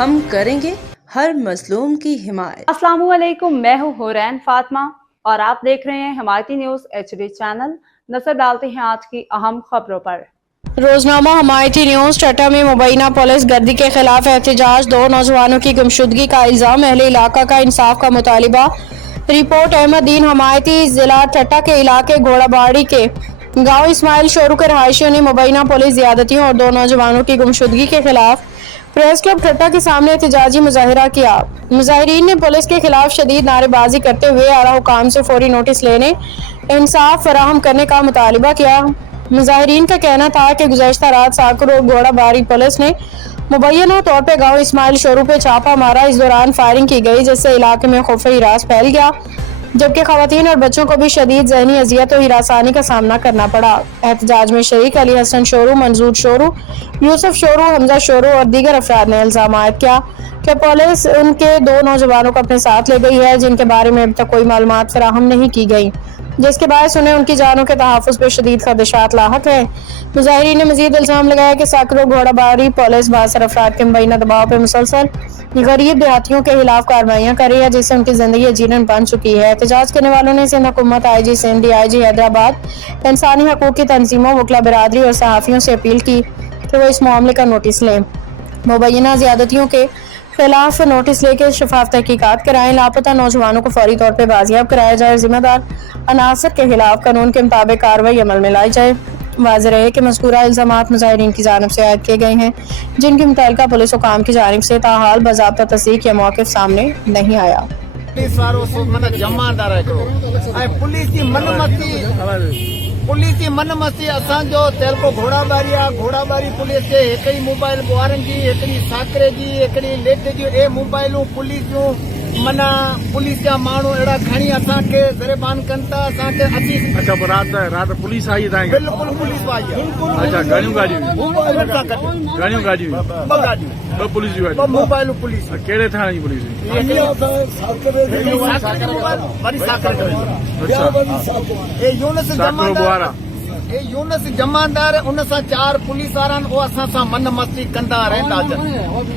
ہم کریں گے ہر مظلوم کی حمایت۔ السلام علیکم، میں ہوں حورین فاطمہ اور آپ دیکھ رہے ہیں حمایتی نیوز HD چینل۔ نظر ڈالتے ہیں آج کی اہم خبروں پر۔ روزنامہ حمایتی نیوز ٹٹا میں مبینہ پولیس گردی کے خلاف احتجاج، 2 نوجوانوں کی گمشدگی کا الزام، اہل علاقہ کا انصاف کا مطالبہ۔ رپورٹ احمد دین حمایتی، ضلع ٹٹا کے علاقے گھوڑا باڑی کے گاؤں اسماعیل شورو کے رہائشیوں نے مبینہ پولیس زیادتیوں اور 2 نوجوانوں کی گمشدگی کے خلاف پریس کلب ٹٹا کے سامنے احتجاجی مظاہرہ کیا۔ مظاہرین نے پولیس کے خلاف شدید نعرے بازی کرتے ہوئے اعلیٰ حکام سے فوری نوٹس لینے، انصاف فراہم کرنے کا مطالبہ کیا۔ مظاہرین کا کہنا تھا کہ گزشتہ رات ساکر اور گھوڑا باری پولیس نے مبینہ طور پہ گاؤں اسماعیل شورو پہ چھاپا مارا۔ اس دوران فائرنگ کی گئی جس سے علاقے میں خوف ہراس پھیل گیا، جبکہ خواتین اور بچوں کو بھی شدید ذہنی اذیت و ہراسانی کا سامنا کرنا پڑا۔ احتجاج میں شریک علی حسن شورو، منظور شورو، یوسف شورو، حمزہ شورو اور دیگر افراد نے الزام عائد کیا کہ پولیس ان کے 2 نوجوانوں کو اپنے ساتھ لے گئی ہے جن کے بارے میں اب تک کوئی معلومات فراہم نہیں کی گئی، جس کے باعث انہیں ان کی جانوں کے تحفظ پہ شدید خدشات لاحق ہیں۔ مظاہرین نے مزید الزام لگایا کہ ساکر و گھوڑا باری پولیس بااثر افراد کے مبینہ دباؤ پہ مسلسل غریب دیہاتیوں کے خلاف کارروائیاں کر رہی ہے، جس سے ان کی زندگی عجیرن بن چکی ہے۔ احتجاج کرنے والوں نے سندھ حکومت، IG سندھ، DIG حیدرآباد، انسانی حقوق کی تنظیموں، وکلا برادری اور صحافیوں سے اپیل کی کہ وہ اس معاملے کا نوٹس لیں، مبینہ زیادتیوں کے خلاف نوٹس لے کے شفاف تحقیقات کرائیں، لاپتہ نوجوانوں کو فوری طور پہ بازیاب کرایا جائے اور ذمہ دار عناصر کے خلاف قانون کے مطابق کارروائی عمل میں لائی جائے۔ واضح رہے کہ مذکورہ الزامات مظاہرین کی جانب سے عائد کیے گئے ہیں جن کی متعلقہ پولیس حکام کی جانب سے تاحال باضابطہ تصدیق یا موقف سامنے نہیں آیا۔ پولیس کی من مستی اسان جو تیلکو گھوڑا باری ہے، گھوڑا باری پولیس کے ایکڑی موبائل بوارن جی، ایکڑی ساکرے جی، ایکڑی لیٹ جی، اے موبائلوں پولیس جو منا پولیس جا مانو اڑا کھانی اسان کے گریبان کنتا اسان کے اسی۔ اچھا رات پولیس آئی تھا؟ بالکل پولیس آئی ہے۔ اچھا گاڑیوں گاڑی پولیس بھی موبائل پولیس کہڑے تھانے کی پولیس؟ یونس جماندار ان سے 4 پولیس وارن وہ اسان من مستی کندا رہندا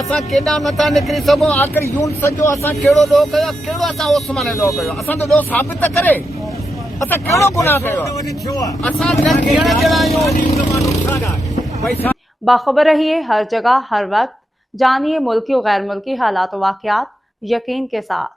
اسان کیڈا متا نکری سگوں۔ آخر یونس جو اسان کیڑو لو کيو، کیڑو اسان عثمان لو کيو، اسان تو لو ثابت کرے اسان کیڑو گناہ کيو، اسان باخبر رہیے ہر جگہ ہر وقت، جانیے ملکی و غیر ملکی حالات و واقعات یقین کے ساتھ۔